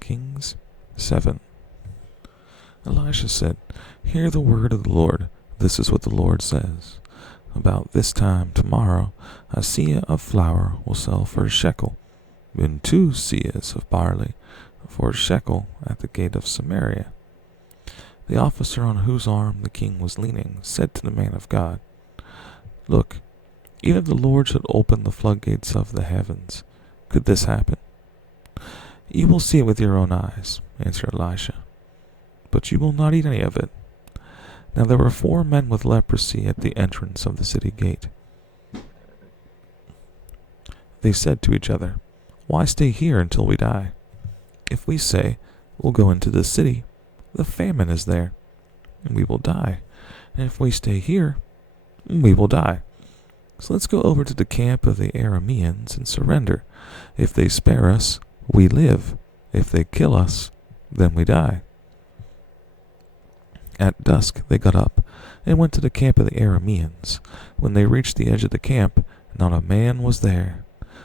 Kings 7. Elisha said, "Hear the word of the Lord. This is what the Lord says. About this time tomorrow, a seah of flour will sell for a shekel, and 2 seahs of barley for a shekel at the gate of Samaria." The officer on whose arm the king was leaning said to the man of God, "Look, even if the Lord should open the floodgates of the heavens, could this happen?" "You will see it with your own eyes," answered Elisha, "but you will not eat any of it." Now there were 4 men with leprosy at the entrance of the city gate. They said to each other, "Why stay here until we die? If we say, 'We'll go into the city,' the famine is there, and we will die. And if we stay here, we will die. So let's go over to the camp of the Arameans and surrender. If they spare us, we live. If they kill us, then we die." At dusk they got up and went to the camp of the Arameans. When they reached the edge of the camp, not a man was there,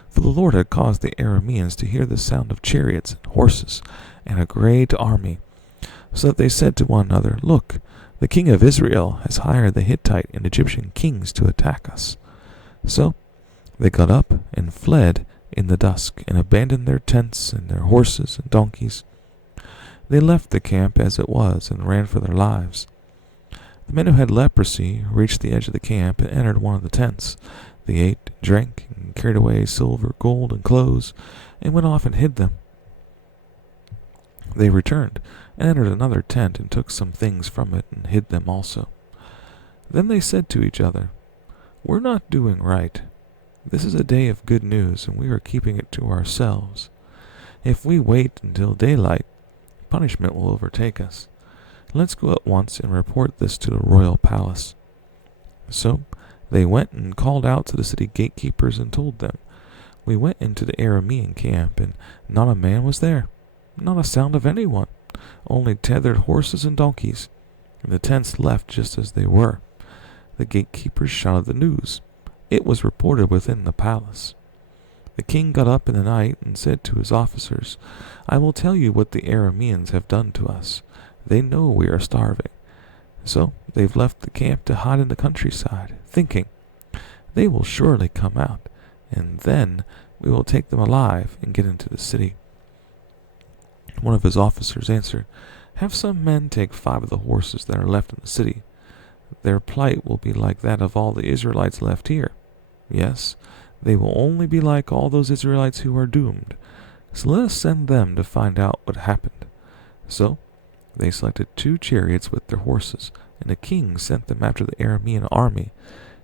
for the Lord had caused the Arameans to hear the sound of chariots and horses and a great army, so that they said to one another, "Look, the king of Israel has hired the Hittite and Egyptian kings to attack us." So they got up and fled in the dusk and abandoned their tents and their horses and donkeys. They left the camp as it was and ran for their lives. The men who had leprosy reached the edge of the camp and entered one of the tents. They ate, drank, and carried away silver, gold, and clothes, and went off and hid them. They returned and entered another tent and took some things from it and hid them also. Then they said to each other, "We're not doing right. This is a day of good news, and we are keeping it to ourselves. If we wait until daylight, punishment will overtake us. Let's go at once and report this to the royal palace." So they went and called out to the city gatekeepers and told them, "We went into the Aramean camp, and not a man was there, not a sound of anyone, only tethered horses and donkeys, and the tents left just as they were." The gatekeepers shouted the news. It was reported within the palace. The king got up in the night and said to his officers, "I will tell you what the Arameans have done to us. They know we are starving. So they've left the camp to hide in the countryside, thinking, 'They will surely come out, and then we will take them alive and get into the city.'" One of his officers answered, "Have some men take 5 of the horses that are left in the city. Their plight will be like that of all the Israelites left here. Yes, they will only be like all those Israelites who are doomed. So let us send them to find out what happened." So they selected 2 chariots with their horses, and the king sent them after the Aramean army.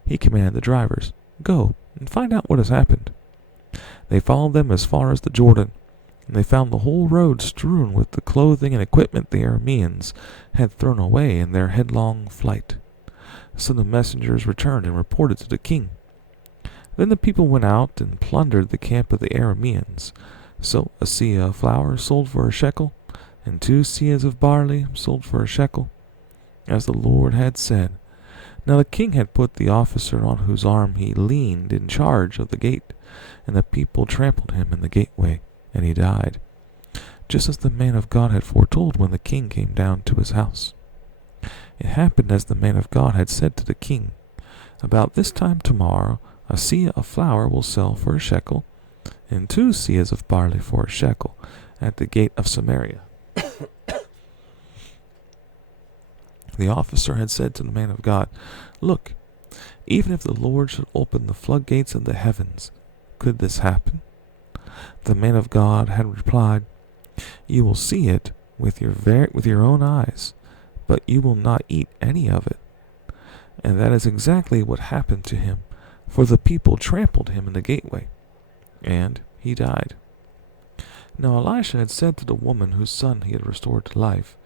He commanded the drivers, "Go and find out what has happened." They followed them as far as the Jordan, and they found the whole road strewn with the clothing and equipment the Arameans had thrown away in their headlong flight. So the messengers returned and reported to the king. Then the people went out and plundered the camp of the Arameans. So a seah of flour sold for a shekel, and 2 seahs of barley sold for a shekel, as the Lord had said. Now the king had put the officer on whose arm he leaned in charge of the gate, and the people trampled him in the gateway, and he died, just as the man of God had foretold when the king came down to his house. It happened as the man of God had said to the king, "About this time tomorrow, a seah of flour will sell for a shekel, and 2 seahs of barley for a shekel at the gate of Samaria." The officer had said to the man of God, "Look, even if the Lord should open the floodgates of the heavens, could this happen?" The man of God had replied, "You will see it with your own eyes, but you will not eat any of it." And that is exactly what happened to him, for the people trampled him in the gateway, and he died. Now Elisha had said to the woman whose son he had restored to life,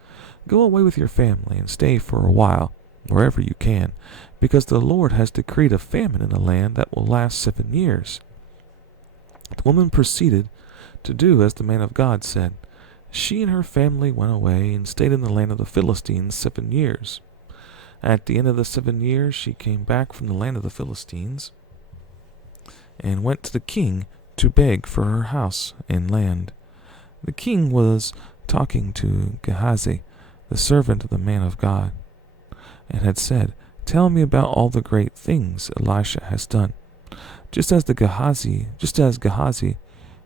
"Go away with your family and stay for a while, wherever you can, because the Lord has decreed a famine in the land that will last 7 years." The woman proceeded to do as the man of God said. She and her family went away and stayed in the land of the Philistines 7 years. At the end of the 7 years, she came back from the land of the Philistines and went to the king to beg for her house and land. The king was talking to Gehazi, the servant of the man of God, and had said, "Tell me about all the great things Elisha has done." Just as Gehazi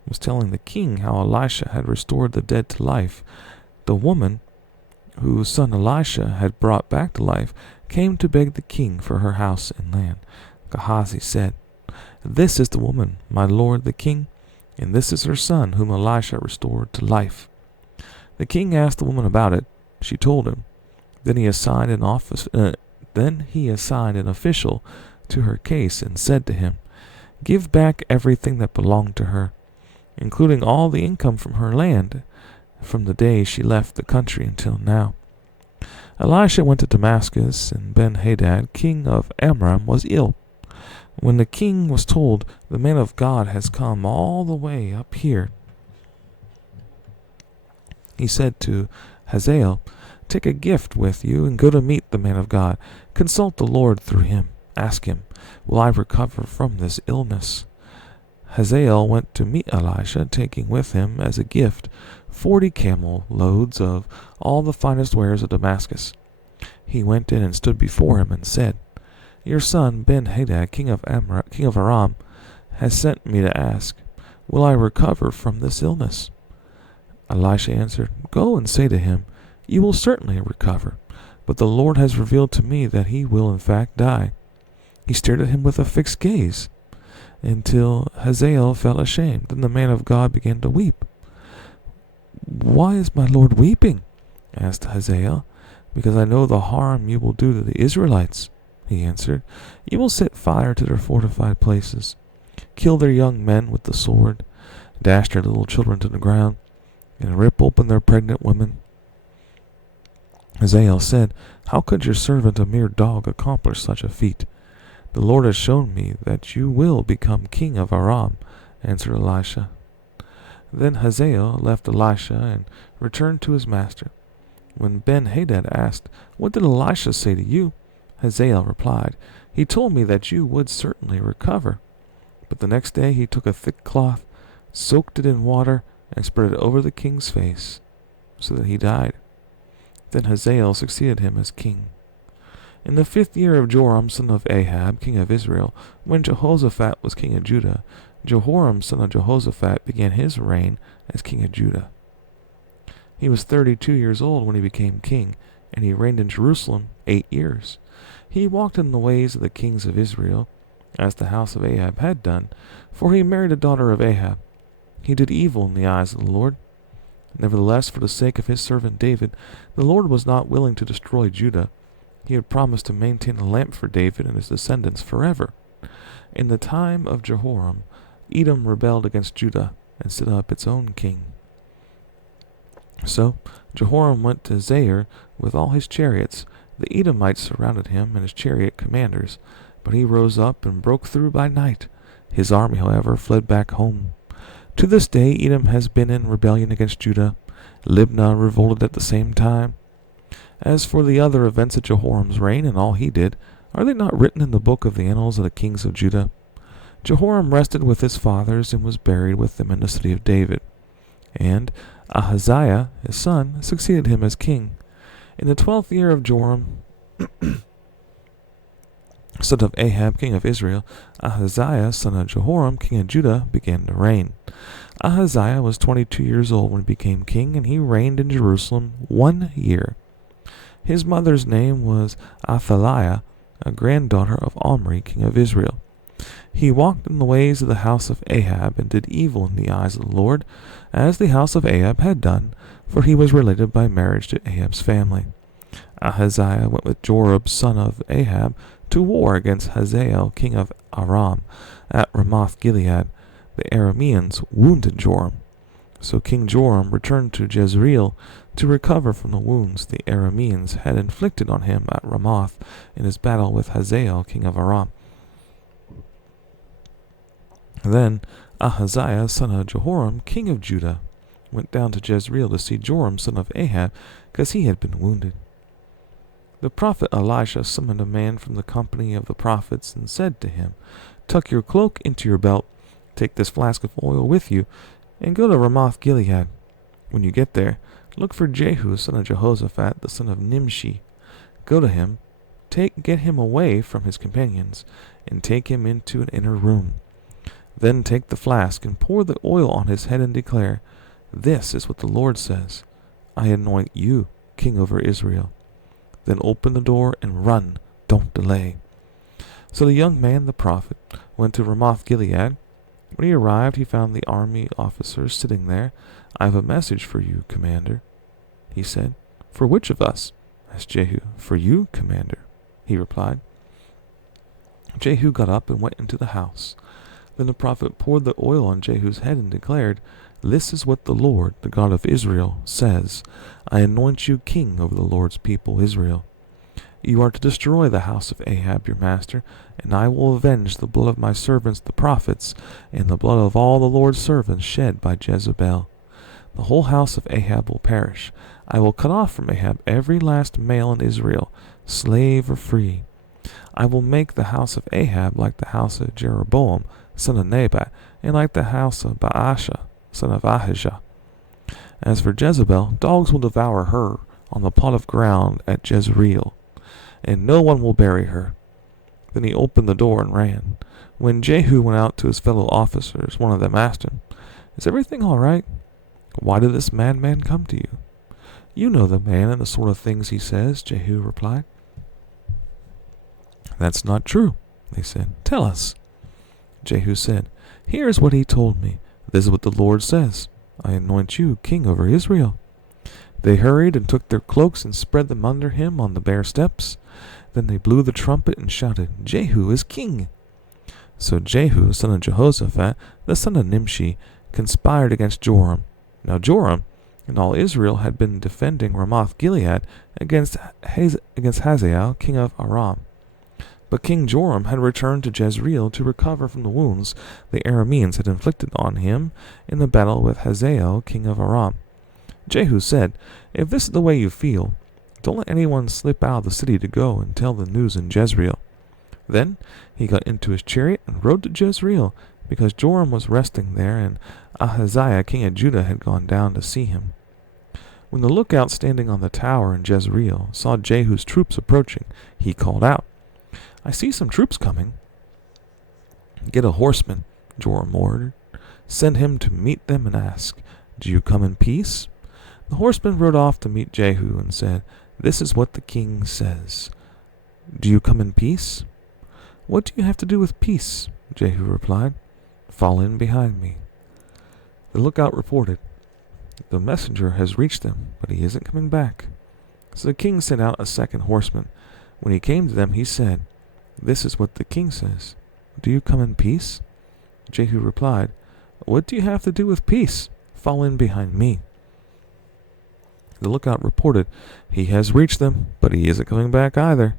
was telling the king how Elisha had restored the dead to life, the woman whose son Elisha had brought back to life came to beg the king for her house and land. Gehazi said, "This is the woman, my lord the king, and this is her son whom Elisha restored to life." The king asked the woman about it. She told him. Then he assigned an official to her case and said to him, "Give back everything that belonged to her, including all the income from her land, from the day she left the country until now." Elisha went to Damascus, and Ben-Hadad, king of Aram, was ill. When the king was told, "The man of God has come all the way up here," he said to Hazael, "Take a gift with you and go to meet the man of God. Consult the Lord through him. Ask him, 'Will I recover from this illness?'" Hazael went to meet Elisha, taking with him as a gift 40 camel loads of all the finest wares of Damascus. He went in and stood before him and said, "Your son Ben-Hadad, king of Aram, has sent me to ask, 'Will I recover from this illness?'" Elisha answered, "Go and say to him, 'You will certainly recover, but the Lord has revealed to me that he will in fact die.'" He stared at him with a fixed gaze until Hazael felt ashamed. Then the man of God began to weep. "Why is my Lord weeping?" asked Hazael. "Because I know the harm you will do to the Israelites," he answered. "You will set fire to their fortified places, kill their young men with the sword, dash their little children to the ground, and rip open their pregnant women." Hazael said, "How could your servant, a mere dog, accomplish such a feat?" "The Lord has shown me that you will become king of Aram," answered Elisha. Then Hazael left Elisha and returned to his master. When Ben-Hadad asked, "What did Elisha say to you?" Hazael replied, "He told me that you would certainly recover." But the next day he took a thick cloth, soaked it in water, and spread it over the king's face, so that he died. Then Hazael succeeded him as king. In the 5th year of Joram, son of Ahab, king of Israel, when Jehoshaphat was king of Judah, Jehoram, son of Jehoshaphat, began his reign as king of Judah. He was 32 years old when he became king, and he reigned in Jerusalem 8 years. He walked in the ways of the kings of Israel, as the house of Ahab had done, for he married a daughter of Ahab. He did evil in the eyes of the Lord. Nevertheless, for the sake of his servant David, the Lord was not willing to destroy Judah. He had promised to maintain a lamp for David and his descendants forever. In the time of Jehoram, Edom rebelled against Judah and set up its own king. So Jehoram went to Zair with all his chariots. The Edomites surrounded him and his chariot commanders, but he rose up and broke through by night. His army, however, fled back home. To this day Edom has been in rebellion against Judah. Libnah revolted at the same time. As for the other events of Jehoram's reign and all he did, are they not written in the book of the annals of the kings of Judah? Jehoram rested with his fathers and was buried with them in the city of David. And Ahaziah, his son, succeeded him as king. In the 12th year of Joram, son of Ahab, king of Israel, Ahaziah, son of Jehoram, king of Judah, began to reign. Ahaziah was 22 years old when he became king, and he reigned in Jerusalem 1 year. His mother's name was Athaliah, a granddaughter of Omri, king of Israel. He walked in the ways of the house of Ahab and did evil in the eyes of the Lord, as the house of Ahab had done, for he was related by marriage to Ahab's family. Ahaziah went with Joram, son of Ahab, to war against Hazael, king of Aram, at Ramoth Gilead. The Arameans wounded Joram. So King Joram returned to Jezreel to recover from the wounds the Arameans had inflicted on him at Ramoth in his battle with Hazael, king of Aram. Then Ahaziah, son of Jehoram, king of Judah, went down to Jezreel to see Joram, son of Ahab, because he had been wounded. The prophet Elisha summoned a man from the company of the prophets and said to him, "Tuck your cloak into your belt, take this flask of oil with you, and go to Ramoth Gilead. When you get there, look for Jehu, son of Jehoshaphat, the son of Nimshi. Go to him, get him away from his companions, and take him into an inner room. Then take the flask and pour the oil on his head and declare, 'This is what the Lord says. I anoint you king over Israel.' Then open the door and run. Don't delay." So the young man, the prophet, went to Ramoth Gilead. When he arrived, he found the army officers sitting there. "I have a message for you, commander," he said. "For which of us?" asked Jehu. "For you, commander," he replied. Jehu got up and went into the house. Then the prophet poured the oil on Jehu's head and declared, "This is what the Lord, the God of Israel, says. I anoint you king over the Lord's people, Israel. You are to destroy the house of Ahab your master, and I will avenge the blood of my servants the prophets, and the blood of all the Lord's servants shed by Jezebel. The whole house of Ahab will perish. I will cut off from Ahab every last male in Israel, slave or free. I will make the house of Ahab like the house of Jeroboam, son of Nebat, and like the house of Baasha, son of Ahijah. As for Jezebel, dogs will devour her on the plot of ground at Jezreel, and no one will bury her." Then he opened the door and ran. When Jehu went out to his fellow officers, one of them asked him, "Is everything all right? Why did this madman come to you?" "You know the man and the sort of things he says," Jehu replied. "That's not true," they said. "Tell us." Jehu said, "Here is what he told me. This is what the Lord says. I anoint you king over Israel." They hurried and took their cloaks and spread them under him on the bare steps. Then they blew the trumpet and shouted, "Jehu is king." So Jehu, son of Jehoshaphat, the son of Nimshi, conspired against Joram. Now Joram and all Israel had been defending Ramoth Gilead against Hazael, king of Aram. But King Joram had returned to Jezreel to recover from the wounds the Arameans had inflicted on him in the battle with Hazael, king of Aram. Jehu said, "If this is the way you feel, don't let anyone slip out of the city to go and tell the news in Jezreel." Then he got into his chariot and rode to Jezreel, because Joram was resting there, and Ahaziah, king of Judah, had gone down to see him. When the lookout standing on the tower in Jezreel saw Jehu's troops approaching, he called out, "I see some troops coming." "Get a horseman," Joram ordered. "Send him to meet them and ask, 'Do you come in peace?'" The horseman rode off to meet Jehu and said, "This is what the king says. Do you come in peace?" "What do you have to do with peace?" Jehu replied. "Fall in behind me." The lookout reported, "The messenger has reached them, but he isn't coming back." So the king sent out a second horseman. When he came to them, he said, "This is what the king says. Do you come in peace?" Jehu replied, "What do you have to do with peace? Fall in behind me." The lookout reported, "He has reached them, but he isn't coming back either."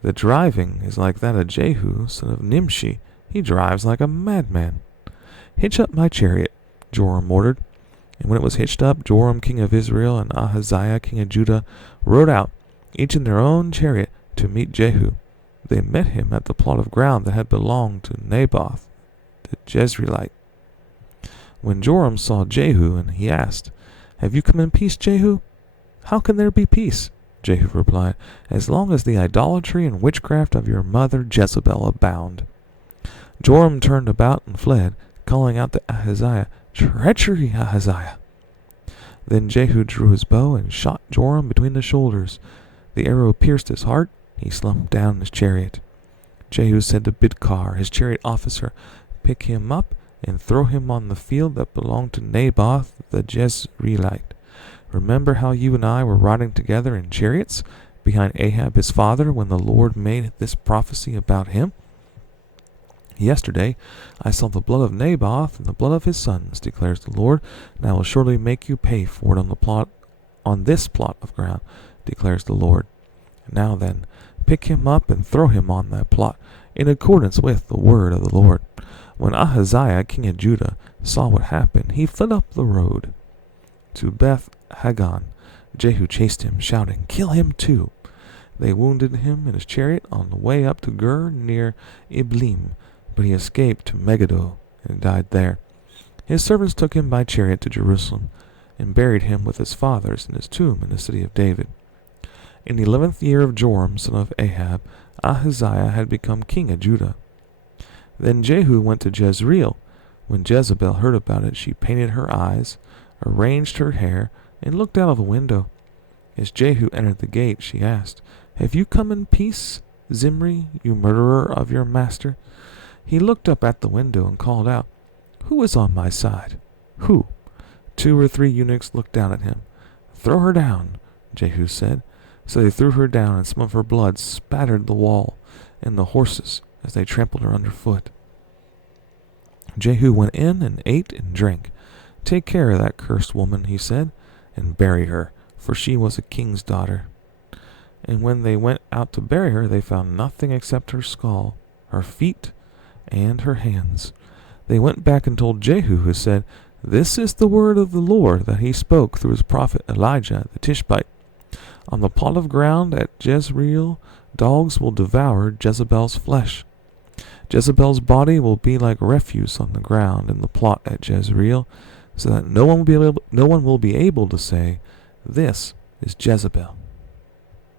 "The driving is like that of Jehu, son of Nimshi. He drives like a madman." "Hitch up my chariot," Joram ordered. And when it was hitched up, Joram, king of Israel, and Ahaziah, king of Judah, rode out, each in their own chariot, to meet Jehu. They met him at the plot of ground that had belonged to Naboth, the Jezreelite. When Joram saw Jehu, and he asked, "Have you come in peace, Jehu?" "How can there be peace?" Jehu replied, "as long as the idolatry and witchcraft of your mother Jezebel abound." Joram turned about and fled, calling out to Ahaziah, "Treachery, Ahaziah!" Then Jehu drew his bow and shot Joram between the shoulders. The arrow pierced his heart. He slumped down in his chariot. Jehu said to Bidkar, his chariot officer, "Pick him up and throw him on the field that belonged to Naboth the Jezreelite. Remember how you and I were riding together in chariots behind Ahab his father when the Lord made this prophecy about him? Yesterday I saw the blood of Naboth and the blood of his sons, declares the Lord, and I will surely make you pay for it on this plot of ground, declares the Lord. Now then, pick him up and throw him on that plot, in accordance with the word of the Lord." When Ahaziah, king of Judah, saw what happened, he fled up the road to Beth Hagan. Jehu chased him, shouting, "Kill him too!" They wounded him in his chariot on the way up to Gur near Iblim, but he escaped to Megiddo and died there. His servants took him by chariot to Jerusalem, and buried him with his fathers in his tomb in the city of David. In the 11th year of Joram, son of Ahab, Ahaziah had become king of Judah. Then Jehu went to Jezreel. When Jezebel heard about it, she painted her eyes, arranged her hair, and looked out of the window. As Jehu entered the gate, she asked, "Have you come in peace, Zimri, you murderer of your master?" He looked up at the window and called out, "Who is on my side?" "Who?" 2 or 3 eunuchs looked down at him. "Throw her down," Jehu said. So they threw her down, and some of her blood spattered the wall and the horses as they trampled her underfoot. Jehu went in and ate and drank. "Take care of that cursed woman," he said, "and bury her, for she was a king's daughter." And when they went out to bury her, they found nothing except her skull, her feet, and her hands. They went back and told Jehu, who said, "This is the word of the Lord that he spoke through his prophet Elijah the Tishbite. On the plot of ground at Jezreel, dogs will devour Jezebel's flesh. Jezebel's body will be like refuse on the ground in the plot at Jezreel, so that no one will be able to say, 'This is Jezebel.'"